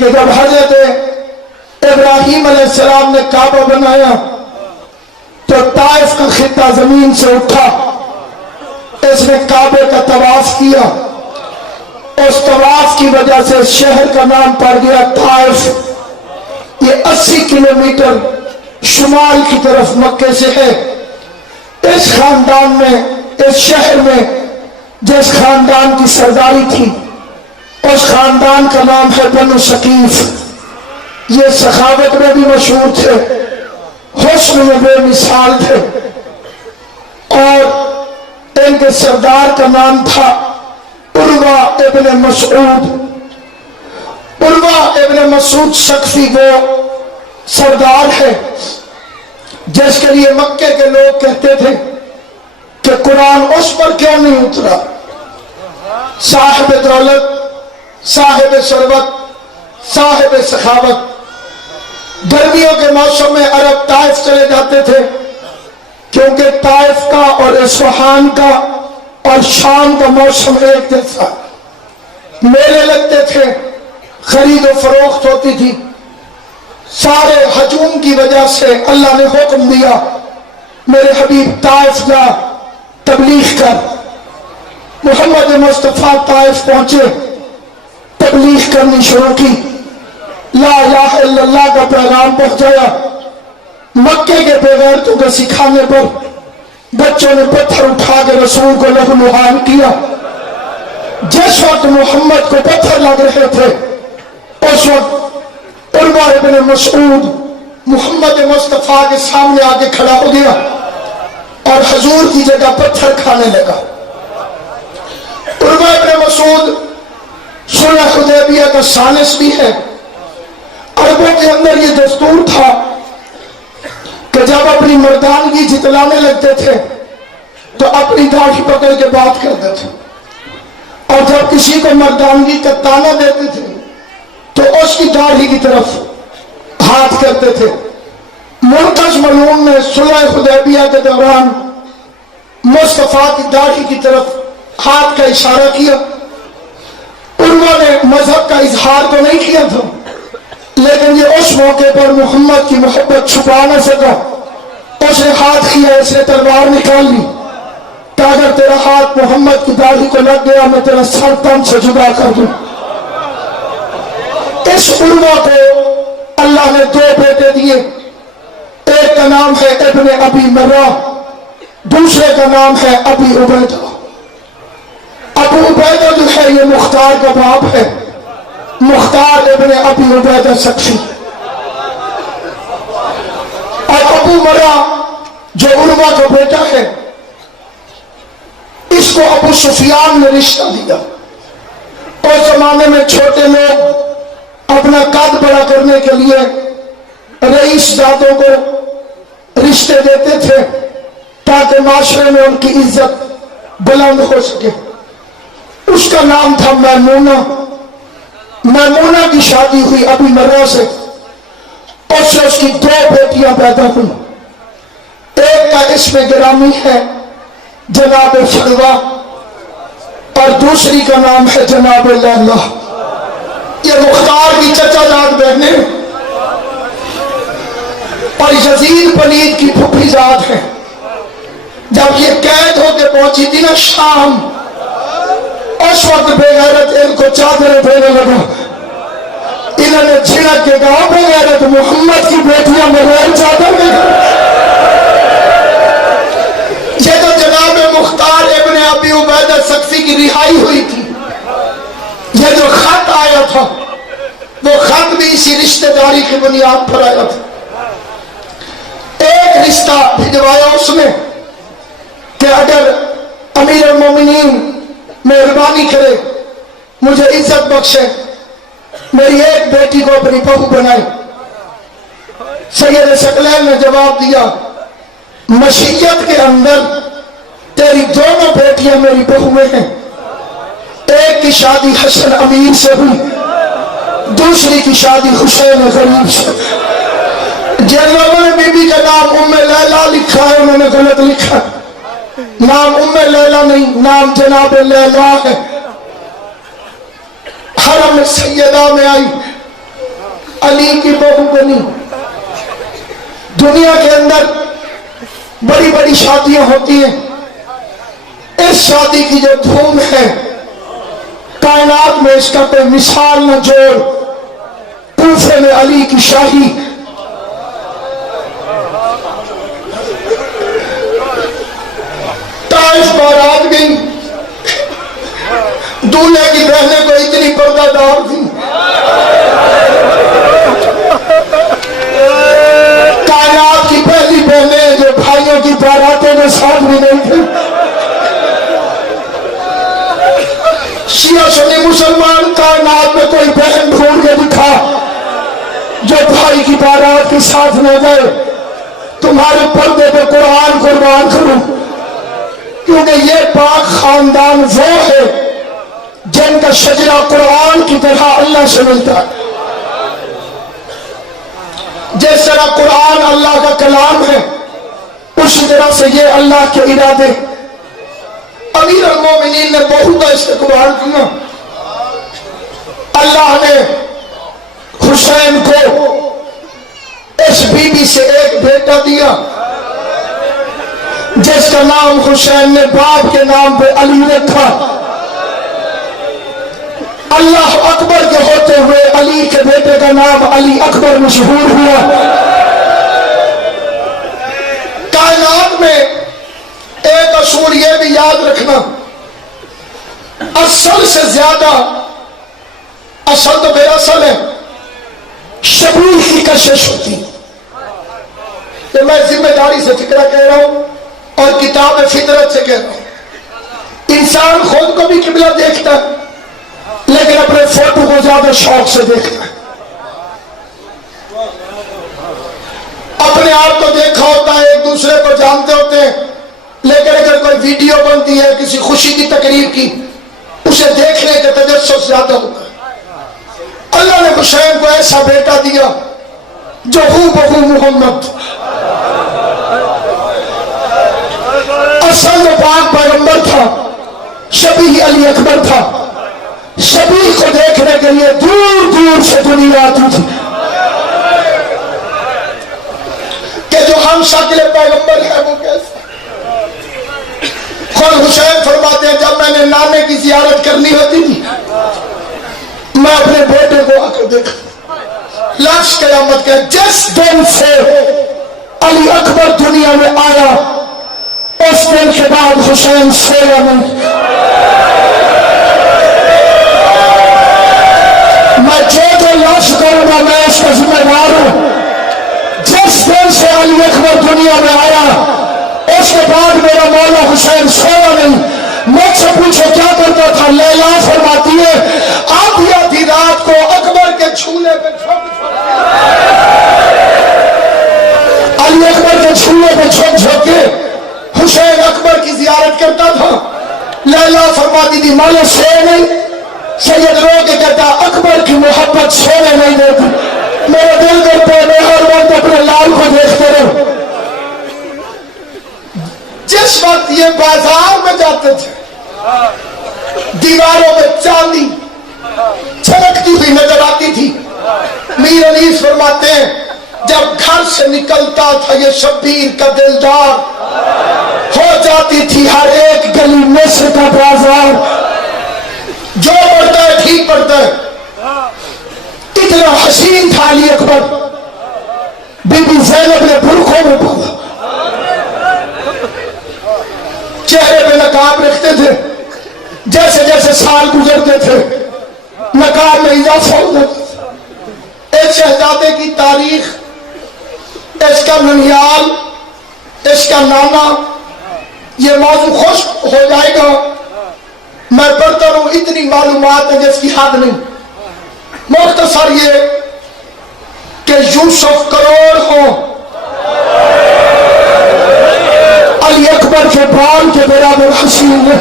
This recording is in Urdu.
کہ جب حضرت ابراہیم علیہ السلام نے کعبہ بنایا تو طائف کا خطہ زمین سے اٹھا، اس نے کعبے کا طواف کیا، اس طواف کی وجہ سے شہر کا نام پڑ گیا طائف۔ یہ 80 کلومیٹر شمال کی طرف مکے سے ہے۔ اس خاندان میں، اس شہر میں جس خاندان کی سرداری تھی، اس خاندان کا نام ہے بنو ثقیف۔ یہ سخاوت میں بھی مشہور تھے، حسن میں بے مثال تھے، اور ان کے سردار کا نام تھا عروہ ابن مسعود۔ عروہ ابن مسعود ثقفی وہ سردار ہے جس کے لیے مکے کے لوگ کہتے تھے کہ قرآن اس پر کیوں نہیں اترا۔ صاحب دولت، صاحب ثروت، صاحب سخاوت۔ گرمیوں کے موسم میں عرب طائف چلے جاتے تھے کیونکہ طائف کا اور اصفہان کا اور شام کا موسم ایک جیسا، میلے لگتے تھے، خرید و فروخت ہوتی تھی۔ سارے ہجوم کی وجہ سے اللہ نے حکم دیا، میرے حبیب طائف جا، تبلیغ کر۔ محمد مصطفیٰ طائف پہنچے، تبلیغ کرنی شروع کی، لا الہ الا اللہ کا پیغام پہنچایا۔ مکے کے بغیرتوں کے سکھانے پر بچوں نے پتھر اٹھا کے رسول کو لہو لہان کیا۔ جس وقت محمد کو پتھر لگ رہے تھے اس وقت عروہ ابن مسعود محمد مصطفیٰ کے سامنے آ کے کھڑا ہو گیا اور حضور کی جگہ پتھر کھانے لگا۔ عروہ ابن مسعود صلح حدیبیہ کا سالس بھی ہے۔ عربوں کے اندر یہ دستور تھا کہ جب اپنی مردانگی جتلانے لگتے تھے تو اپنی داڑھی پکڑ کے بات کرتے تھے، اور جب کسی کو مردانگی کا تانا دیتے تھے تو اس کی داڑھی کی طرف ہاتھ کرتے تھے۔ مرکز ملعون نے صلح حدیبیہ کے دوران مصطفیٰ کی داڑھی کی طرف ہاتھ کا اشارہ کیا۔ عروہ نے مذہب کا اظہار تو نہیں کیا تھا، لیکن یہ اس موقع پر محمد کی محبت چھپا نہ سکا۔ اس نے ہاتھ کیا، اس نے تلوار نکال لی کہ اگر تیرا ہاتھ محمد کی داڑھی کو لگ گیا میں تیرا سر تن سے جدا کر دوں۔ اس عروہ کو اللہ نے دو بیٹے دیے، ایک کا نام ہے ابن ابی مرہ، دوسرے کا نام ہے ابی عبیدہ۔ ابو عبیدہ جو ہے یہ مختار کا باپ ہے، مختار ابن ابی عبیدہ ثقفی۔ اور ابو مرہ جو عروہ کا بیٹا ہے، اس کو ابو سفیان نے رشتہ دیا۔ اس زمانے میں چھوٹے لوگ اپنا قد بڑا کرنے کے لیے رئیس زادوں کو رشتے دیتے تھے تاکہ معاشرے میں ان کی عزت بلند ہو سکے۔ اس کا نام تھا میمونہ۔ میمونہ کی شادی ہوئی ابی مرہ سے، اور سے اس کی دو بیٹیاں پیدا ہوئی۔ ایک کا اسم گرامی ہے جناب فلوہ، اور دوسری کا نام ہے جناب لیلہ۔ یہ مختار کی چچا زاد بہنیں اور یزید پلید کی پھوپھی زاد ہیں۔ جب یہ قید ہو کے پہنچی تھی نا شام، اس وقت بے غیرت ان کو چادریں دینے لگا۔ انہوں نے جھڑک کے کہا بے غیرت محمد کی بیٹیاں بغیر چادر میں۔ یہ تو جناب مختار ابن ابی عبیدہ ثقفی کی رہائی ہوئی تھی۔ یہ جو خط آیا تھا وہ خط بھی اسی رشتہ داری کی بنیاد پر آیا تھا۔ ایک رشتہ بھجوایا اس نے کہ اگر امیر المومنین مہربانی کرے مجھے عزت بخشے، میری ایک بیٹی کو اپنی بہو بنائے۔ سید ثقلین نے جواب دیا مشیت کے اندر تیری دونوں بیٹیاں میری بہویں ہیں۔ ایک کی شادی حسن امیر سے ہوئی، دوسری کی شادی حسین غریب سے۔ جن لوگوں نے بی بی کا نام ام لیلہ لکھا ہے انہوں نے غلط لکھا، نام ام لیلہ نہیں، نام جناب لیلہ ہے۔ حرم سیدہ میں آئی علی کی بہو بنی. دنیا کے اندر بڑی بڑی شادیاں ہوتی ہیں. اس شادی کی جو دھوم ہے کائنات میں اس کا کوئی مثال نہ جوڑ. کوفے میں علی کی شاہی, طائف بارات گئی, دولہے کی بہنیں کو اتنی پردہ دار تھی. کائنات کی پہلی بہنیں جو بھائیوں کی باراتوں میں ساتھ بھی نہیں تھی. شیعہ سنی مسلمان کائنات میں کوئی بہن ڈھونڈ کے دکھا جو بھائی کی بارات کے ساتھ نہ گئے. تمہارے پردے پہ قرآن قربان کروں, کیونکہ یہ پاک خاندان وہ ہے جن کا شجرہ قرآن کی طرح اللہ سے ملتا ہے. جس طرح قرآن اللہ کا کلام ہے اسی طرح سے یہ اللہ کے ارادے. امیر المومنین نے بہو کا استقبال کیا. اللہ نے حسین کو اس بی بی سے ایک بیٹا دیا جس کا نام حسین نے باپ کے نام پہ علی رکھا. اللہ اکبر کے ہوتے ہوئے علی کے بیٹے کا نام علی اکبر مشہور ہوا. کائنات میں ایک اصول یہ بھی یاد رکھنا, اصل سے زیادہ, اصل تو بے اصل ہے, شبیہ کی کشش ہوتی. تو میں ذمہ داری سے فکرہ کہہ رہا ہوں اور کتاب فطرت سے کہہ رہا ہوں. انسان خود کو بھی قبلہ دیکھتا ہے لیکن اپنے فوٹو کو زیادہ شوق سے دیکھتا ہے. اپنے آپ کو دیکھا ہوتا ہے, ایک دوسرے کو جانتے ہوتے ہیں, لیکن اگر کوئی ویڈیو بنتی ہے کسی خوشی کی تقریب کی, اسے دیکھنے کا تجسس زیادہ ہوتا ہے. اللہ نے حسین کو ایسا بیٹا دیا جو ہو بہو محمد, اصل میں پاک پیغمبر تھا, شبیہ علی اکبر تھا. شبیہ کو دیکھنے کے لیے دور دور سے دنیا آتی تھی کہ جو ہم شکل پیغمبر ہے وہ کیسا. خود حسین فرماتے ہیں جب میں نے نانے کی زیارت کرنی ہوتی تھی میں اپنے بیٹے کو آ کر دیکھا. لاش قیامت کا جس دن سے علی اکبر دنیا میں آیا اس دن کے بعد حسین سویا نہیں. میں جو لاش کروں گا میں اس کا ذمہ دار ہوں. جس دن سے علی اکبر دنیا میں آیا اس کے بعد میرا مولا حسین سویا نہیں. مجھ سے پوچھو کیا کرتا تھا؟ لیلا فرماتی ہے آدھی آدھی رات کو اکبر کے جھولے پہ علی اکبر کے جھولے پہ جھک جھک کے حسین اکبر کی زیارت کرتا تھا. لیلا فرماتی تھی مولا سوئے نہیں. سید رو کے کہتا اکبر کی محبت سونے نہیں دیتی. میرا دل کرتا ہے میں ہر وقت اپنے لال کو دیکھتے رہو. جس وقت یہ بازار میں جاتے تھے دیواروں میں چاندی چھلکتی ہوئی نظر آتی تھی. میر انیس فرماتے ہیں جب گھر سے نکلتا تھا یہ شبیر کا دلدار, ہو جاتی تھی ہر ایک گلی مصر کا بازار. جو پڑھتا ہے ٹھیک پڑھتا ہے. اتنا حسین تھا علی اکبر. بی بی زینب نے برقعوں میں پالا, چہرے پہ نقاب رکھتے تھے. جیسے جیسے سال گزرتے تھے نقاب میں اضافہ ہوتا تھا. ایک شہزادے کی تاریخ, اس کا ننیال, اس کا نانا, یہ موضوع خوش ہو جائے گا. میں پڑھتا ہوں اتنی معلومات ہے جس کی حد نہیں. مختصر یہ کہ یوسف کروڑ ہوں علی اکبر کے بال کے برابر حسین ہے.